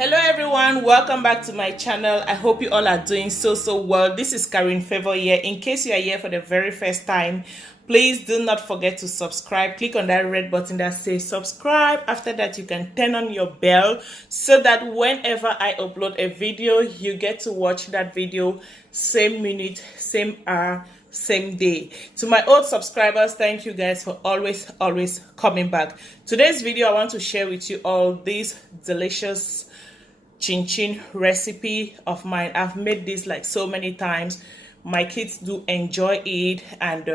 Hello everyone, welcome back to my channel. I hope you all are doing so well. This is Carinefavour here. In case you are here for the very first time, please do not forget to subscribe. Click on that red button that says subscribe. After that, you can turn on your bell so that whenever I upload a video, you get to watch that video same minute, same hour, same day. To my old subscribers, thank you guys for always coming back. Today's video, I want to share with you all this delicious chinchin recipe of mine. I've made this like so many times. My kids do enjoy it, and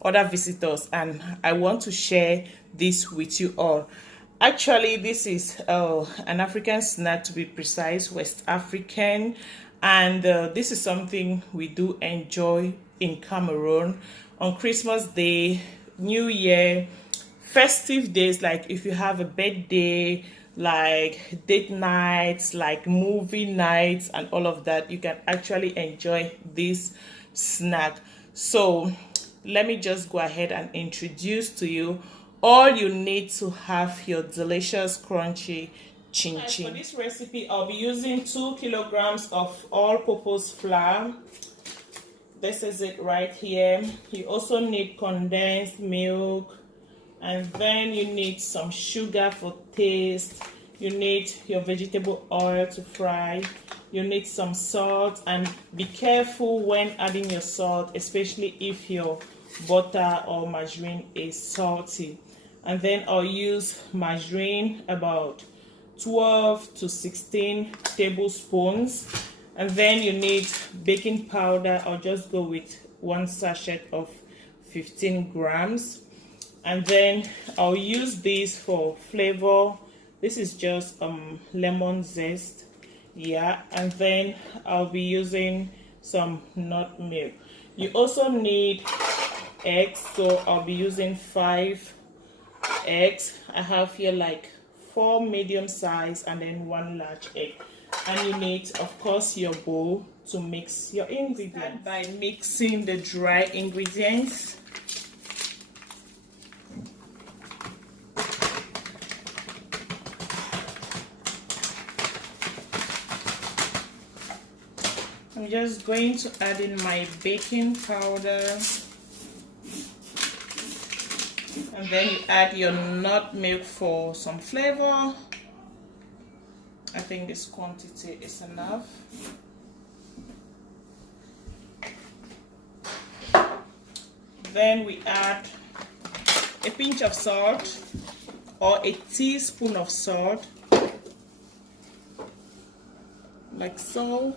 other visitors, and I want to share this with you all. Actually, this is an African snack, to be precise, West African, and this is something we do enjoy in Cameroon on Christmas Day, New Year, festive days, like if you have a birthday, like date nights, like movie nights and all of that, you can actually enjoy this snack. So let me just go ahead and introduce to you all you need to have your delicious crunchy chinchin. For this recipe, I'll be using 2 kilograms of all-purpose flour. This is it right here. You also need condensed milk, and then you need some sugar for taste. You need your vegetable oil to fry. You need some salt, and be careful when adding your salt, especially if your butter or margarine is salty. And then I'll use margarine, about 12 to 16 tablespoons. And then you need baking powder. I'll just go with 1 sachet of 15 grams. And then I'll use this for flavor. This is just lemon zest, yeah. And then I'll be using some nut milk. You also need eggs, so I'll be using 5 eggs. I have here like 4 medium size and then 1 large egg. And you need, of course, your bowl to mix your ingredients. Start by mixing the dry ingredients. I'm just going to add in my baking powder, and then you add your nut milk for some flavor. I think this quantity is enough. Then we add a pinch of salt, or a teaspoon of salt, like so.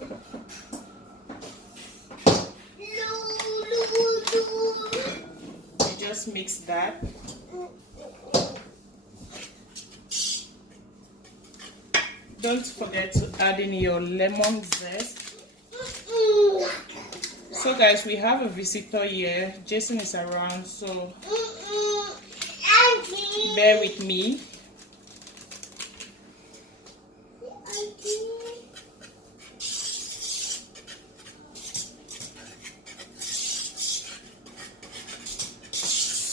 You just mix that. Don't forget to add in your lemon zest. So guys, we have a visitor here. Jason is around, so bear with me.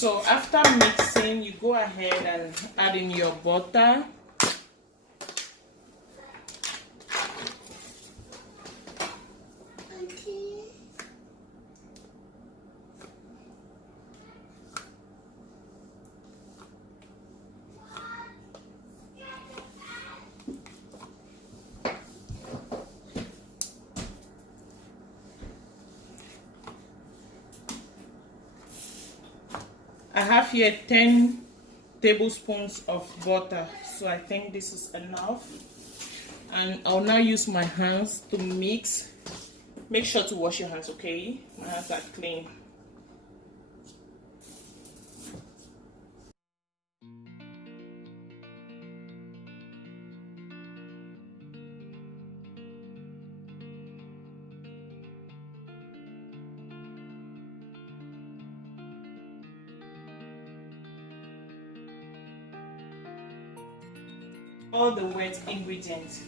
So after mixing, you go ahead and add in your butter. I have here 10 tablespoons of butter, so I think this is enough. And I'll now use my hands to mix. Make sure to wash your hands, okay? My hands are clean. All the wet ingredients.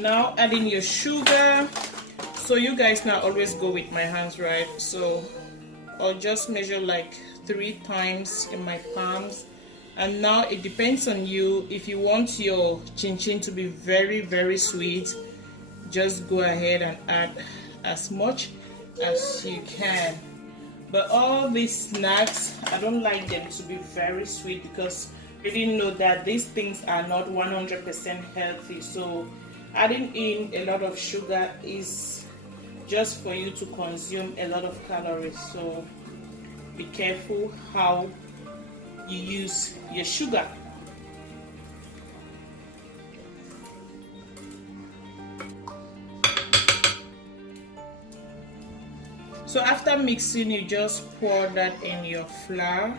Now adding your sugar. So you guys now always go with my hands, right? So I'll just measure like 3 times in my palms. And now it depends on you. If you want your chinchin to be very, very sweet, just go ahead and add as much as you can. But all these snacks, I don't like them to be very sweet because you didn't know that these things are not 100% healthy. So adding in a lot of sugar is just for you to consume a lot of calories. So be careful how you use your sugar. So after mixing, you just pour that in your flour.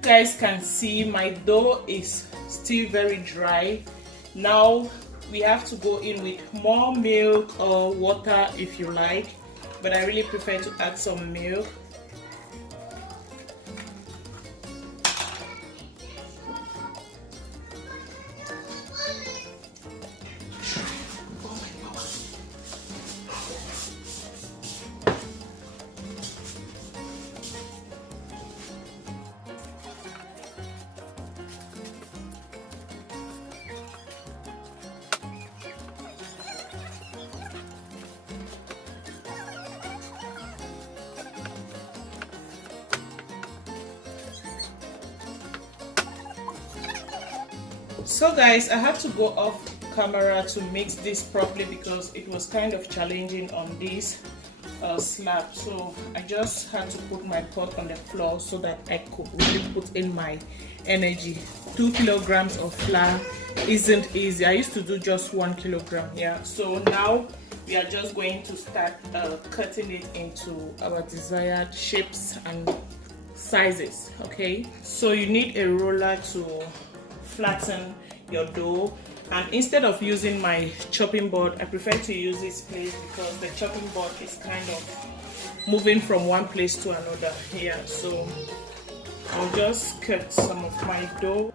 You guys can see my dough is still very dry. Now we have to go in with more milk or water if you like, but I really prefer to add some milk. So guys, I had to go off camera to mix this properly because it was kind of challenging on this slab. So I just had to put my pot on the floor so that I could really put in my energy. 2 kilograms of flour isn't easy. I used to do just 1 kilogram. Yeah, so now we are just going to start cutting it into our desired shapes and sizes. Okay, so you need a roller to flatten your dough, and instead of using my chopping board, I prefer to use this place because the chopping board is kind of moving from one place to another here. So I'll just cut some of my dough.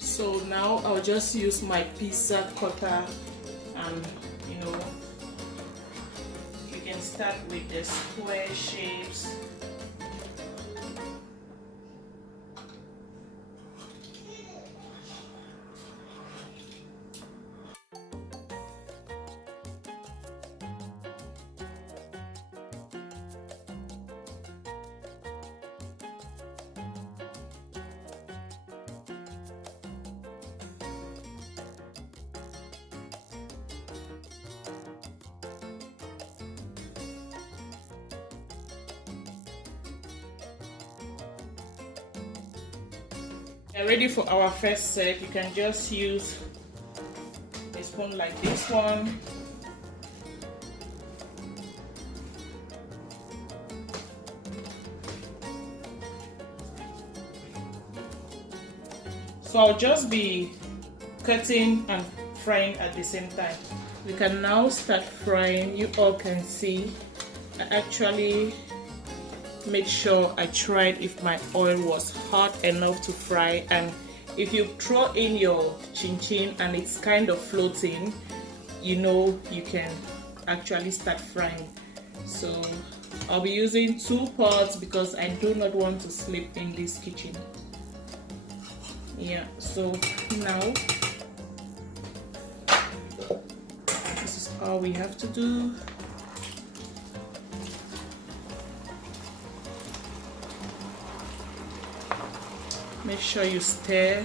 So now I'll just use my pizza cutter, and you know, you can start with the square shapes. Ready for our first set. You can just use a spoon like this one. So I'll just be cutting and frying at the same time. We can now start frying. You all can see I actually made sure I tried if my oil was hot enough to fry, and if you throw in your chinchin and it's kind of floating, you know you can actually start frying. So I'll be using 2 pots because I do not want to sleep in this kitchen. Yeah, so now this is all we have to do. Make sure you stir.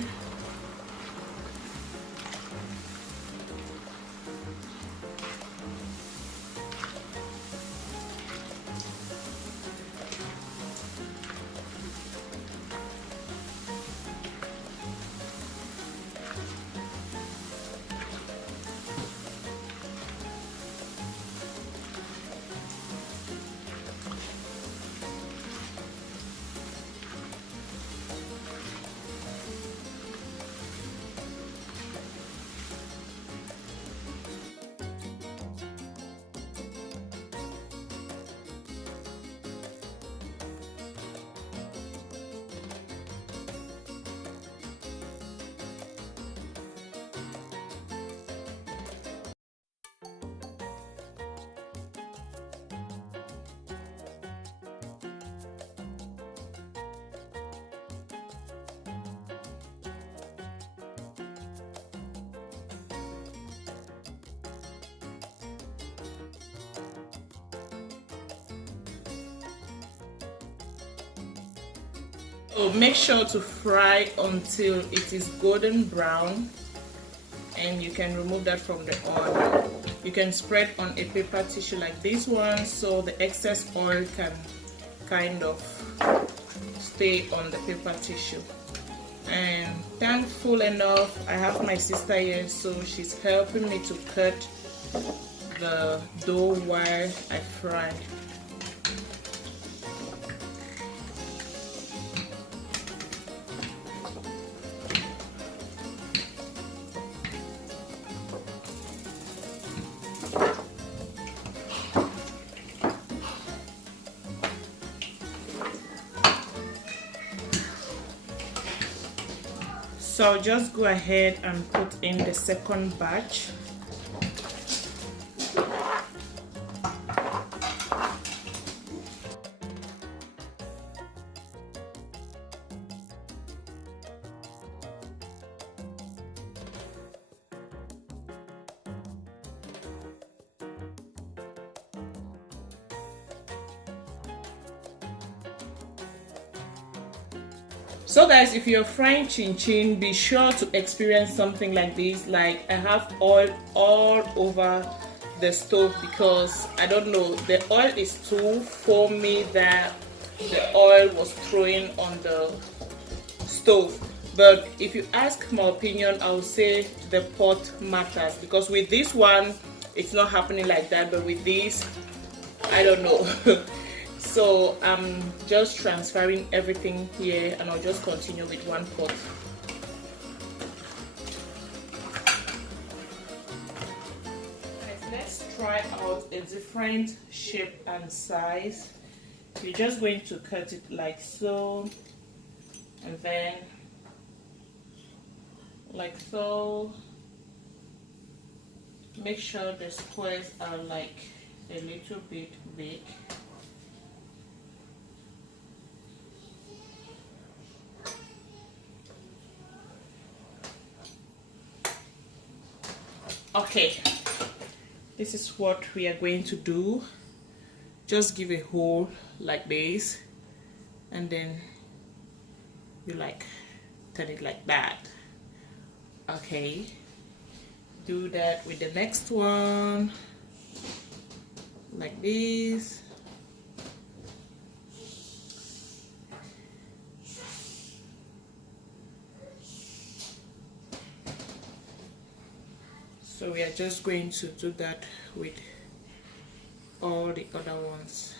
So make sure to fry until it is golden brown, and you can remove that from the oil. You can spread on a paper tissue like this one so the excess oil can kind of stay on the paper tissue. And thankful enough, I have my sister here, so she's helping me to cut the dough while I fry. So I'll just go ahead and put in the second batch. So guys, if you're frying chinchin, be sure to experience something like this. Like, I have oil all over the stove because I don't know, the oil is too foamy that the oil was throwing on the stove. But if you ask my opinion, I would say the pot matters, because with this one it's not happening like that, but with this, I don't know. So I'm just transferring everything here, and I'll just continue with one pot. Let's try out a different shape and size. You're just going to cut it like so, and then like so. Make sure the squares are like a little bit big. Okay, this is what we are going to do. Just give a hole like this, and then you like turn it like that. Okay, do that with the next one like this. So we are just going to do that with all the other ones.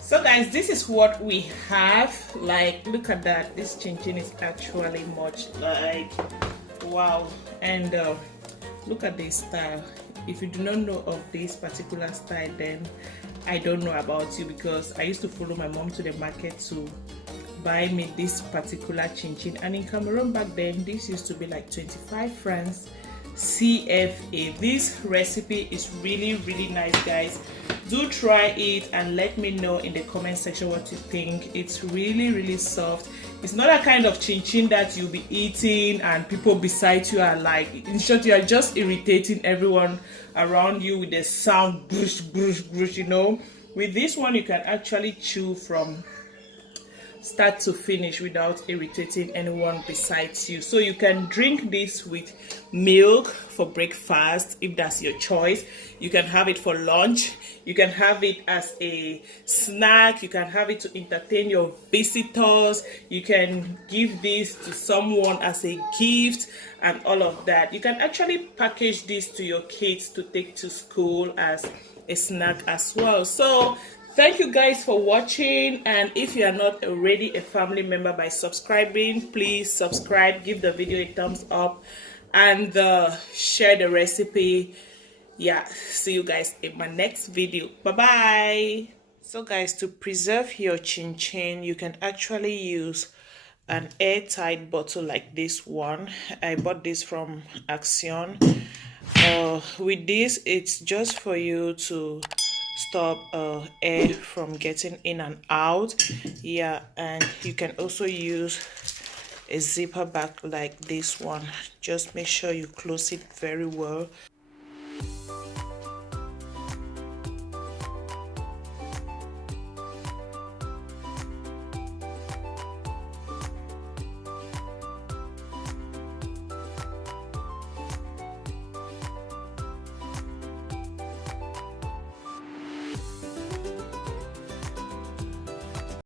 So guys, this is what we have. Like, look at that, this chinchin is actually much like wow. And look at this style. If you do not know of this particular style, then I don't know about you, because I used to follow my mom to the market to buy me this particular chinchin, and in Cameroon back then this used to be like 25 francs CFA. This recipe is really nice, guys. Do try it and let me know in the comment section what you think. It's really soft. It's not a kind of chinchin that you'll be eating and people beside you are like, in short, you are just irritating everyone around you with the sound brush, you know. With this one you can actually chew from start to finish without irritating anyone besides you. So you can drink this with milk for breakfast if that's your choice. You can have it for lunch, you can have it as a snack, you can have it to entertain your visitors, you can give this to someone as a gift and all of that. You can actually package this to your kids to take to school as a snack as well. So thank you guys for watching, and if you are not already a family member by subscribing, please subscribe, give the video a thumbs up, and share the recipe. Yeah, see you guys in my next video. Bye bye. So guys, to preserve your chinchin, you can actually use an airtight bottle like this one. I bought this from Action. With this, it's just for you to stop air from getting in and out. Yeah, and you can also use a zipper bag like this one. Just make sure you close it very well